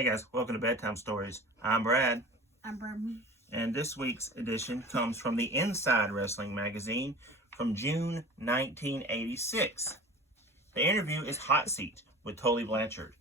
Hey guys, welcome to Bedtime Stories. I'm Brad. I'm Brad. And this week's edition comes from the Inside Wrestling magazine from June 1986. The interview is Hotseat with Tully Blanchard.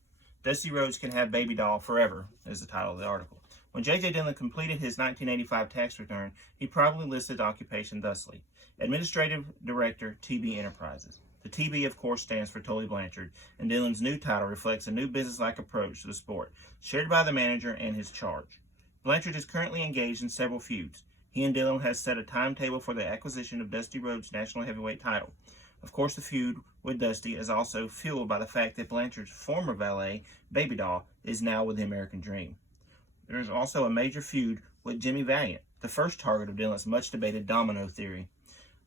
Dusty Rhodes Can Have Baby Doll Forever is the title of the article. When J.J. Dillon completed his 1985 tax return, he probably listed the occupation thusly: Administrative Director, TB Enterprises. The TB, of course, stands for Tully Blanchard, and Dillon's new title reflects a new business-like approach to the sport, shared by the manager and his charge. Blanchard is currently engaged in several feuds. He and Dillon has set a timetable for the acquisition of Dusty Rhodes' National Heavyweight title. Of course, the feud with Dusty is also fueled by the fact that Blanchard's former valet, Baby Doll, is now with the American Dream. There is also a major feud with Jimmy Valiant, the first target of Dillon's much-debated Domino Theory.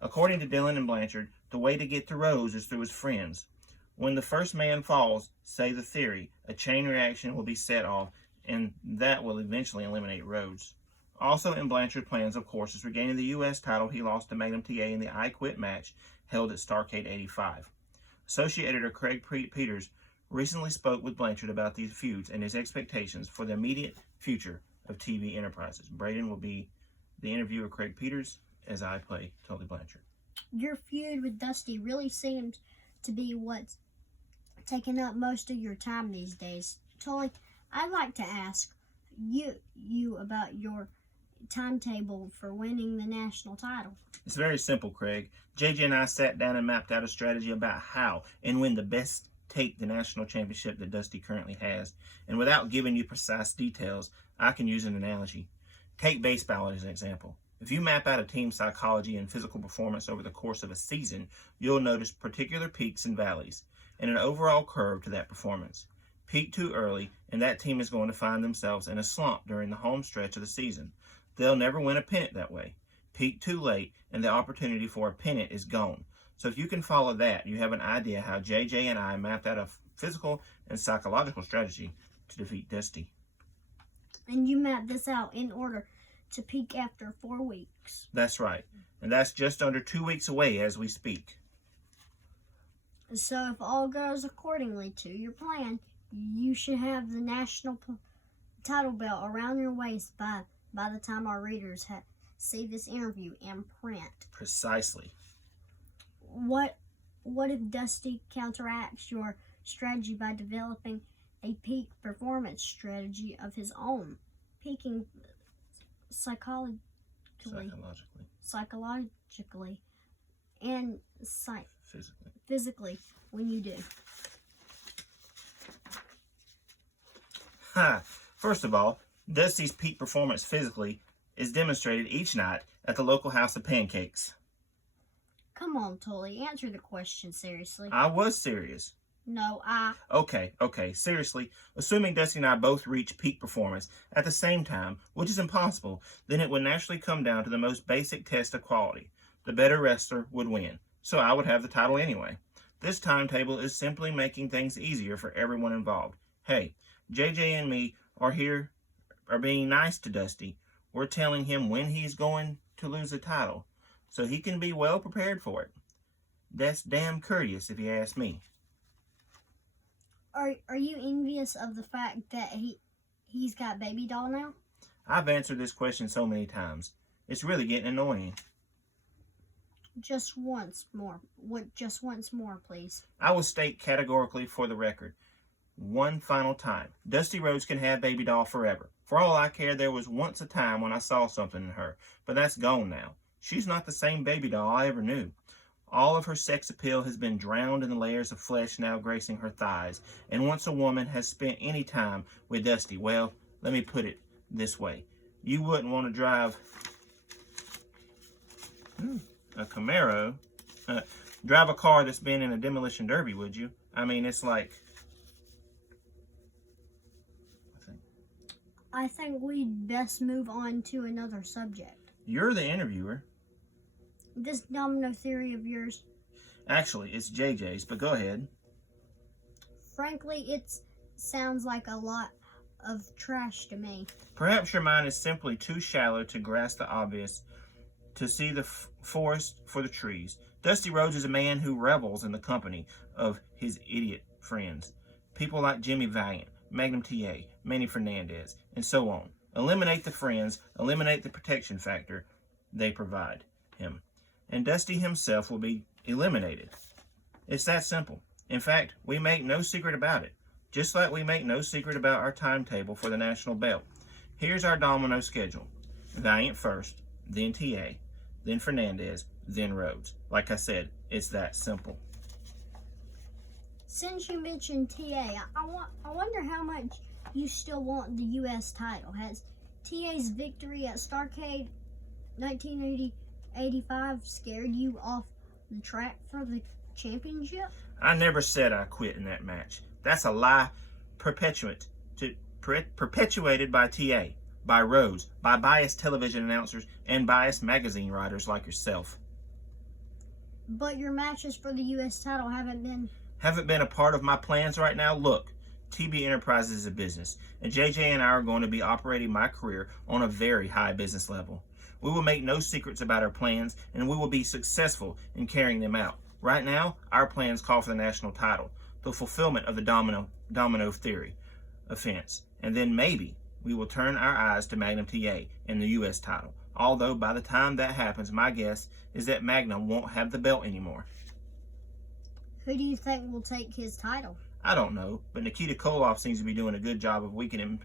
According to Dillon and Blanchard, the way to get to Rhodes is through his friends. When the first man falls, say the theory, a chain reaction will be set off, and that will eventually eliminate Rhodes. Also in Blanchard's plans, of course, is regaining the U.S. title he lost to Magnum TA in the I Quit match held at Starrcade 85. Associate editor Craig Peters recently spoke with Blanchard about these feuds and his expectations for the immediate future of TV Enterprises. Braden will be the interviewer, Craig Peters, as I play Tully Blanchard. Your feud with Dusty really seems to be what's taking up most of your time these days. Tully, I'd like to ask you about your timetable for winning the national title. It's very simple, Craig. JJ and I sat down and mapped out a strategy about how and when to best take the national championship that Dusty currently has. And without giving you precise details, I can use an analogy. Take baseball as an example. If you map out a team's psychology and physical performance over the course of a season, you'll notice particular peaks and valleys, and an overall curve to that performance. Peak too early, and that team is going to find themselves in a slump during the home stretch of the season. They'll never win a pennant that way. Peak too late, and the opportunity for a pennant is gone. So if you can follow that, you have an idea how JJ and I mapped out a physical and psychological strategy to defeat Dusty. And you mapped this out in order to peak after 4 weeks. That's right. And that's just under 2 weeks away as we speak. So if all goes accordingly to your plan, you should have the national title belt around your waist by the time our readers see this interview in print. Precisely. What if Dusty counteracts your strategy by developing a peak performance strategy of his own, peaking psychologically and physically when you do? First of all, Dusty's peak performance physically is demonstrated each night at the local House of Pancakes. Come on, Tully, answer the question seriously. I was serious. No, Okay, seriously, assuming Dusty and I both reach peak performance at the same time, which is impossible, then it would naturally come down to the most basic test of quality. The better wrestler would win, so I would have the title anyway. This timetable is simply making things easier for everyone involved. Hey, JJ and me are being nice to Dusty. We're telling him when he's going to lose the title, so he can be well prepared for it. That's damn courteous, if you ask me. Are you envious of the fact that he's got Baby Doll now? I've answered this question so many times. It's really getting annoying. Just once more, please. I will state categorically for the record, one final time, Dusty Rhodes can have Baby Doll forever. For all I care, there was once a time when I saw something in her, but that's gone now. She's not the same Baby Doll I ever knew. All of her sex appeal has been drowned in the layers of flesh now gracing her thighs. And once a woman has spent any time with Dusty, well, let me put it this way. You wouldn't want to drive a Camaro, drive a car that's been in a demolition derby, would you? I mean, it's like... I think we'd best move on to another subject. You're the interviewer. This Domino Theory of yours? Actually, it's JJ's, but go ahead. Frankly, it sounds like a lot of trash to me. Perhaps your mind is simply too shallow to grasp the obvious, to see the forest for the trees. Dusty Rhodes is a man who revels in the company of his idiot friends. People like Jimmy Valiant, Magnum TA, Manny Fernandez, and so on. Eliminate the friends, eliminate the protection factor they provide him, and Dusty himself will be eliminated. It's that simple. In fact, we make no secret about it, just like we make no secret about our timetable for the national belt. Here's our Domino schedule. Valiant first, then TA, then Fernandez, then Rhodes. Like I said, it's that simple. Since you mentioned TA, I wonder how much you still want the U.S. title. Has TA's victory at Starrcade 1985 scared you off the track for the championship? I never said I quit in that match. That's a lie perpetuated by TA, by Rhodes, by biased television announcers, and biased magazine writers like yourself. But your matches for the U.S. title haven't been a part of my plans right now. Look, TB Enterprises is a business, and JJ and I are going to be operating my career on a very high business level. We will make no secrets about our plans, and we will be successful in carrying them out. Right now, our plans call for the national title, the fulfillment of the Domino Theory offense, and then maybe we will turn our eyes to Magnum TA and the U.S. title. Although by the time that happens, my guess is that Magnum won't have the belt anymore. Who do you think will take his title? I don't know, but Nikita Koloff seems to be doing a good job of weakening him.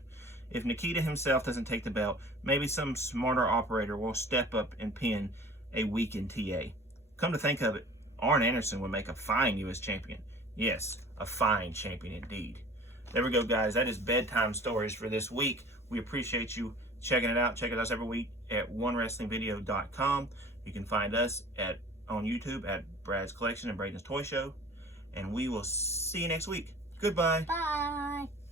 If Nikita himself doesn't take the belt, maybe some smarter operator will step up and pin a weakened TA. Come to think of it, Arn Anderson would make a fine U.S. champion. Yes, a fine champion indeed. There we go, guys. That is Bedtime Stories for this week. We appreciate you checking it out. Check it out every week at onewrestlingvideo.com. You can find us on YouTube at Brad's Collection and Braden's Toy Show. And we will see you next week. Goodbye. Bye.